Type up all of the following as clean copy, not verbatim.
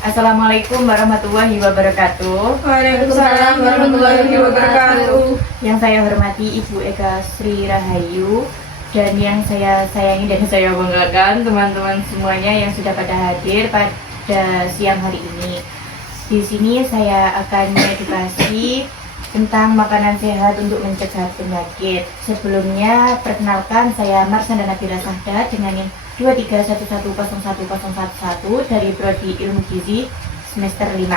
Assalamualaikum warahmatullahi wabarakatuh. Waalaikumsalam warahmatullahi wabarakatuh. Yang saya hormati Ibu Eka Sri Rahayu dan yang saya sayangi dan saya banggakan teman-teman semuanya yang sudah pada hadir pada siang hari ini. Di sini saya akan mengedukasi tentang makanan sehat untuk mencegah penyakit. Sebelumnya, perkenalkan saya Marsanda Nabila Sahda dengan yang 231101011 dari Prodi Ilmu Gizi semester 5.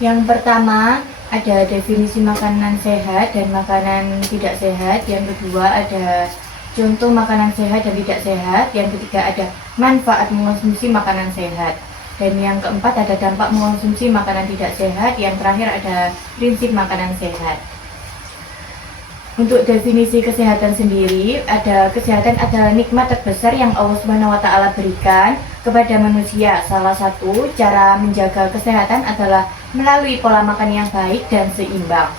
Yang pertama ada definisi makanan sehat dan makanan tidak sehat. Yang kedua ada contoh makanan sehat dan tidak sehat. Yang ketiga ada manfaat mengonsumsi makanan sehat. Dan yang keempat ada dampak mengonsumsi makanan tidak sehat. Yang terakhir ada prinsip makanan sehat. Untuk definisi kesehatan sendiri, kesehatan adalah nikmat terbesar yang Allah SWT berikan kepada manusia. Salah satu cara menjaga kesehatan adalah melalui pola makan yang baik dan seimbang.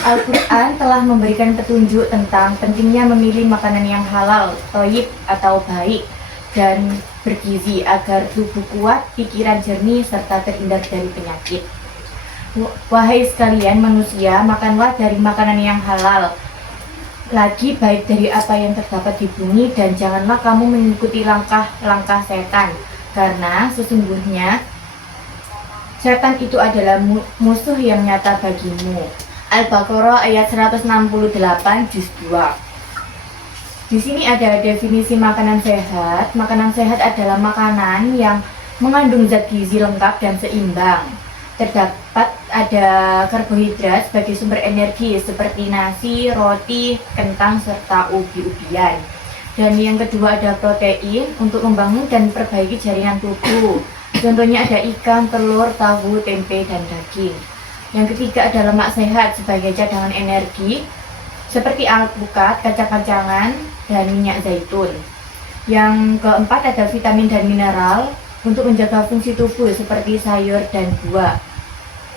Al-Quran telah memberikan petunjuk tentang pentingnya memilih makanan yang halal, thayyib atau baik, dan bergizi agar tubuh kuat, pikiran jernih, serta terhindar dari penyakit. Wahai sekalian manusia, makanlah dari makanan yang halal, lagi baik dari apa yang terdapat di bumi, dan janganlah kamu mengikuti langkah-langkah setan, karena sesungguhnya setan itu adalah musuh yang nyata bagimu. Al-Baqarah ayat 168 juz 2. Di sini ada definisi makanan sehat. Makanan sehat adalah makanan yang mengandung zat gizi lengkap dan seimbang. Terdapat ada karbohidrat sebagai sumber energi seperti nasi, roti, kentang, serta ubi-ubian. Dan yang kedua ada protein untuk membangun dan perbaiki jaringan tubuh. Contohnya ada ikan, telur, tahu, tempe, dan daging. Yang ketiga ada lemak sehat sebagai cadangan energi seperti alpukat, kacang-kacangan, dan minyak zaitun. Yang keempat ada vitamin dan mineral untuk menjaga fungsi tubuh seperti sayur dan buah.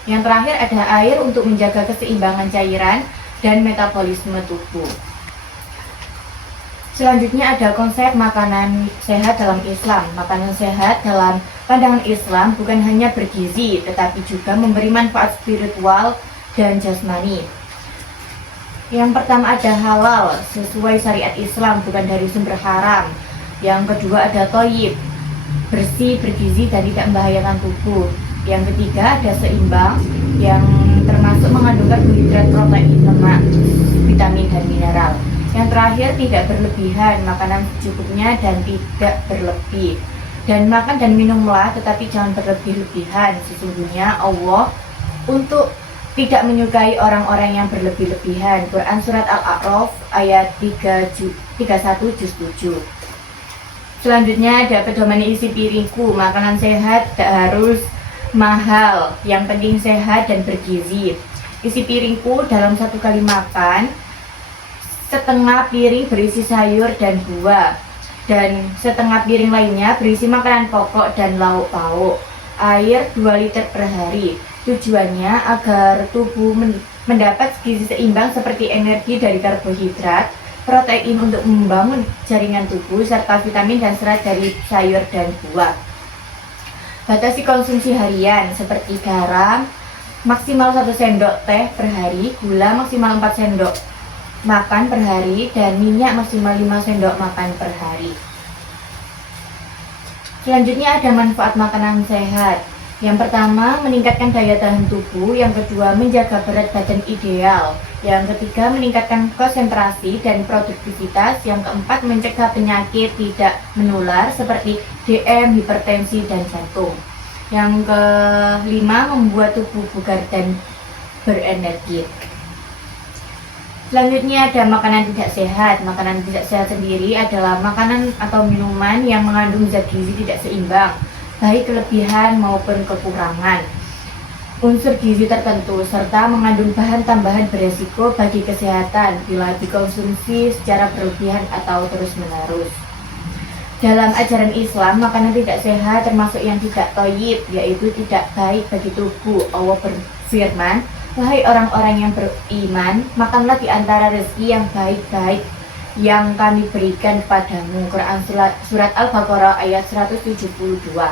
Yang terakhir ada air untuk menjaga keseimbangan cairan dan metabolisme tubuh. Selanjutnya ada konsep makanan sehat dalam Islam. Makanan sehat dalam pandangan Islam bukan hanya bergizi, tetapi juga memberi manfaat spiritual dan jasmani. Yang pertama ada halal, sesuai syariat Islam, bukan dari sumber haram. Yang kedua ada thayyib, bersih, bergizi, dan tidak membahayakan tubuh. Yang ketiga ada seimbang, yang termasuk mengandung karbohidrat, protein, lemak, vitamin, dan mineral. Yang terakhir tidak berlebihan, makanan secukupnya dan tidak berlebih. Dan makan dan minumlah, tetapi jangan berlebih-lebihan. Sesungguhnya Allah tidak menyukai orang-orang yang berlebih-lebihan. Quran Surat Al-A'raf ayat 31 juz 7. Selanjutnya ada pedoman isi piringku. Makanan sehat tak harus mahal, yang penting sehat dan bergizi. Isi piringku dalam satu kali makan, setengah piring berisi sayur dan buah, dan setengah piring lainnya berisi makanan pokok dan lauk pauk. Air 2 liter per hari. Tujuannya agar tubuh mendapat gizi seimbang seperti energi dari karbohidrat, protein untuk membangun jaringan tubuh, serta vitamin dan serat dari sayur dan buah. Batasi konsumsi harian seperti garam maksimal 1 sendok teh per hari, gula maksimal 4 sendok makan per hari, dan minyak maksimal 5 sendok makan per hari. Selanjutnya ada manfaat makanan sehat. Yang pertama, meningkatkan daya tahan tubuh. Yang kedua, menjaga berat badan ideal. Yang ketiga, meningkatkan konsentrasi dan produktivitas. Yang keempat, mencegah penyakit tidak menular seperti DM, hipertensi, dan jantung. Yang kelima, membuat tubuh bugar dan berenergi. Selanjutnya ada makanan tidak sehat. Makanan tidak sehat sendiri adalah makanan atau minuman yang mengandung zat gizi tidak seimbang, baik kelebihan maupun kekurangan unsur gizi tertentu, serta mengandung bahan tambahan beresiko bagi kesehatan bila dikonsumsi secara berlebihan atau terus-menerus. Dalam ajaran Islam, makanan tidak sehat termasuk yang tidak thayyib, yaitu tidak baik bagi tubuh. Allah berfirman, "Wahai orang-orang yang beriman, makanlah di antara rezeki yang baik-baik yang kami berikan kepadamu." Quran Surat Al-Baqarah ayat 172.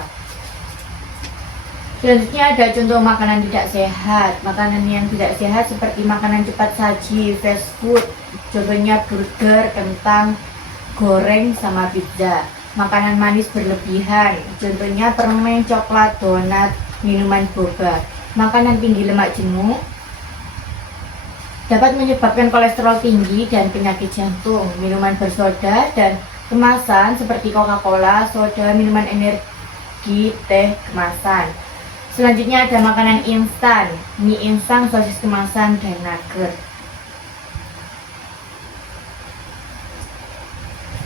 Selanjutnya ada contoh makanan tidak sehat. Makanan yang tidak sehat seperti makanan cepat saji, fast food. Contohnya burger, kentang, goreng, sama pizza. Makanan manis berlebihan. Contohnya permen, coklat, donat, minuman boba. Makanan tinggi lemak jenuh dapat menyebabkan kolesterol tinggi dan penyakit jantung. Minuman bersoda dan kemasan seperti Coca-Cola, soda, minuman energi, teh kemasan. Selanjutnya ada makanan instan, mie instan, sosis kemasan, dan nugget.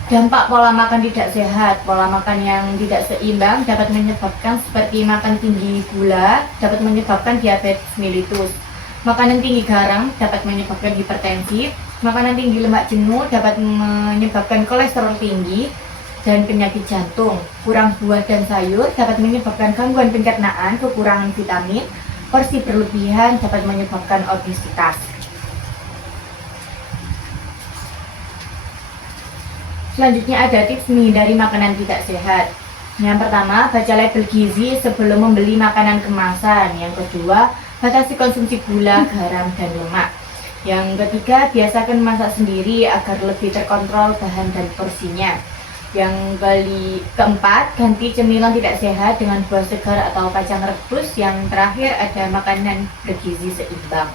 Dampak pola makan tidak sehat. Pola makan yang tidak seimbang dapat menyebabkan seperti makan tinggi gula, dapat menyebabkan diabetes mellitus. Makanan tinggi garam dapat menyebabkan hipertensi. Makanan tinggi lemak jenuh dapat menyebabkan kolesterol tinggi dan penyakit jantung. Kurang buah dan sayur dapat menyebabkan gangguan pencernaan, kekurangan vitamin. Porsi berlebihan dapat menyebabkan obesitas. Selanjutnya ada tips menghindari makanan tidak sehat. Yang pertama, baca label gizi sebelum membeli makanan kemasan. Yang kedua, batasi konsumsi gula, garam, dan lemak. Yang ketiga, biasakan masak sendiri agar lebih terkontrol bahan dan porsinya. Yang keempat, ganti cemilan tidak sehat dengan buah segar atau kacang rebus. Yang terakhir ada makanan bergizi seimbang.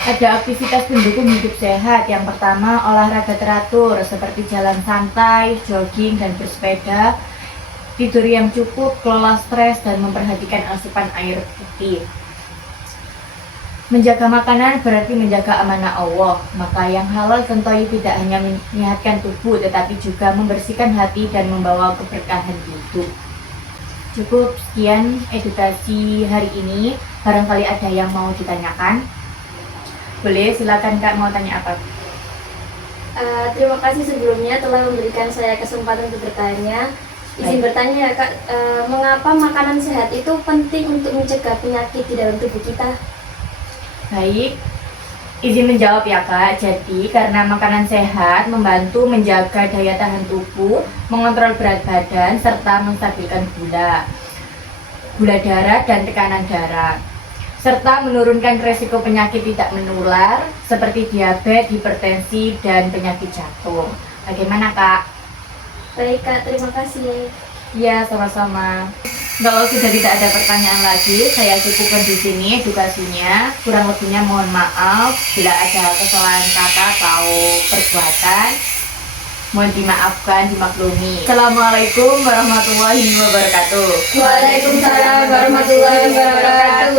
Ada aktivitas pendukung hidup sehat. Yang pertama, olahraga teratur seperti jalan santai, jogging, dan bersepeda. Tidur yang cukup, kelola stres, dan memperhatikan asupan air putih. Menjaga makanan berarti menjaga amanah Allah. Maka yang halal tentu tidak hanya menyehatkan tubuh, tetapi juga membersihkan hati dan membawa keberkahan hidup. Cukup sekian edukasi hari ini. Barangkali ada yang mau ditanyakan. Boleh, silakan Kak, mau tanya apa? Terima kasih sebelumnya telah memberikan saya kesempatan untuk bertanya. Izin bertanya ya Kak, mengapa makanan sehat itu penting untuk mencegah penyakit di dalam tubuh kita? Baik, izin menjawab ya Kak. Jadi karena makanan sehat membantu menjaga daya tahan tubuh, mengontrol berat badan, serta menstabilkan gula darah dan tekanan darah, serta menurunkan resiko penyakit tidak menular seperti diabetes, hipertensi, dan penyakit jantung. Bagaimana Kak? Baik Kak, terima kasih. Ya, sama-sama. Kalau sudah tidak ada pertanyaan lagi, saya cukupkan di sini edukasinya. Kurang lebihnya mohon maaf bila ada kesalahan kata atau perbuatan. Mohon dimaafkan, dimaklumi. Assalamualaikum warahmatullahi wabarakatuh. Waalaikumsalam warahmatullahi wabarakatuh.